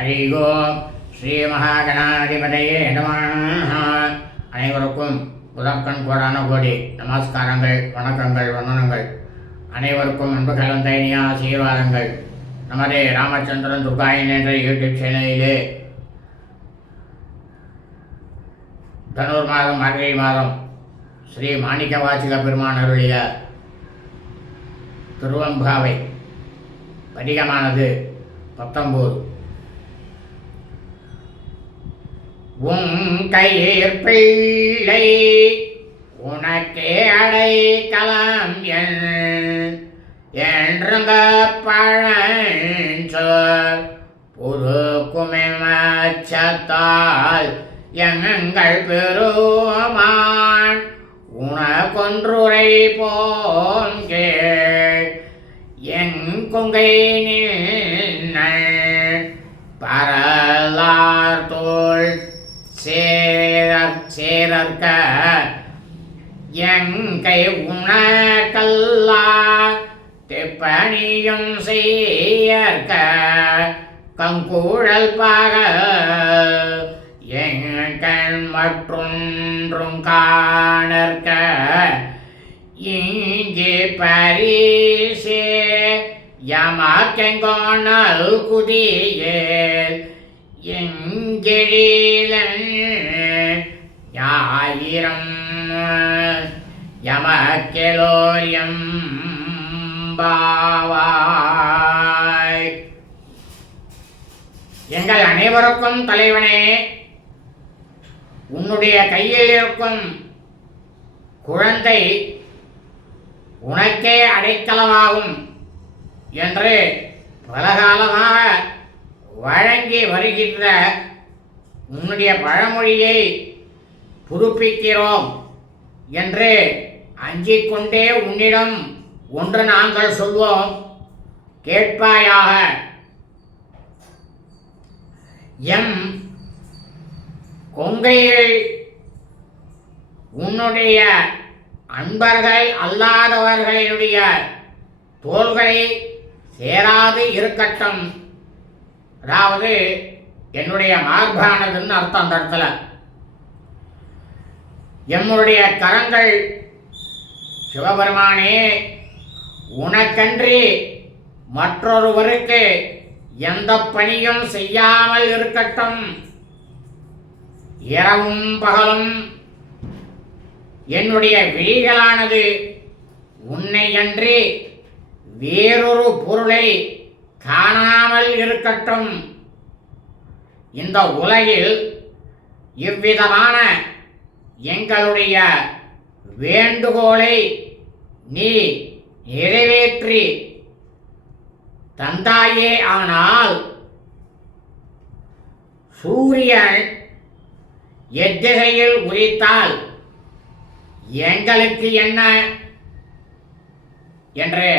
அழிகோ ஸ்ரீ மகாகணாதிபதியே இடமான அனைவருக்கும் முதற்கண் கோடான கோடி நமஸ்காரங்கள் வணக்கங்கள் வந்தனங்கள். அனைவருக்கும் அன்பு கலந்த ஆசீர்வாதங்கள். நமது ராமச்சந்திரன் துர்காயன் என்ற யூடியூப் சேனலிலே தனூர் மாதம் மார்கழி மாதம் ஸ்ரீ மாணிக்க வாசிக பெருமான் அருளிய திருவம்பாவை பதிகமானது பத்தொம்போது உன் கையிற் பிள்ளை உனக்கே அடைக்கலம் என்றங்க பழஞ்சோர் புது புதுக்குமெச்சத்தால் எங்கள் பெருமான் உனக்கொன்றுரை போங்கே என் கொங்கை நின்ன பரலார் தோல் சேர சேரற்க எங்கை உணக்கல்லா தெப்பணியும் செய்யற்க கங்கூழல் பாக எங்கள் மற்றொன்றும் காணற்க இங்கே பரிசே யமாக்கெங்கோணல் குதியேல் எங்கெழிலன் ஞாயிரம் யமக்கெலோரியம் பாவாய் எங்கள் அனைவருக்கும் தலைவனே உன்னுடைய கையில் இருக்கும் குழந்தை உனக்கே அடைக்கலமாகும் என்று பலகாலமாக வழங்கி வருகின்ற உன்னுடைய பழமொழியை புதுப்பிக்கிறோம் என்று அஞ்சிக் கொண்டே உன்னிடம் ஒன்று நாங்கள் சொல்வோம். கேட்பாயாக. எம். கொங்கையில் உன்னுடைய அன்பர்கள் அல்லாதவர்களுடைய தோள்களை சேராது இருக்கட்டும். அதாவது என்னுடைய மார்பானதுன்னு அர்த்தம் அந்த இடத்துல. எம்முடைய கரங்கள் சிவபெருமானே உனக்கன்றி மற்றொருவருக்கு எந்த பணியும் செய்யாமல் இருக்கட்டும். இரவும் பகலும் என்னுடைய விழிகளானது உன்னை அன்றி வேறொரு பொருளை காணா இல்லாமல் இருக்கட்டும். இந்த உலகில் இவ்விதமான எங்களுடைய வேண்டுகோளை நீ நிறைவேற்றி தந்தாயே ஆனால் சூரியன் எத்திசையில் உதித்தால் எங்களுக்கு என்ன? என்று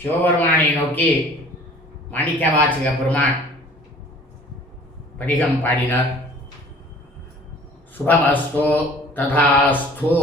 சிவபெருமானை நோக்கி மாணிக்கவாசக பெருமான் படிகம் பாடினார் சுபமஸ்தோ ததாஸ்தோ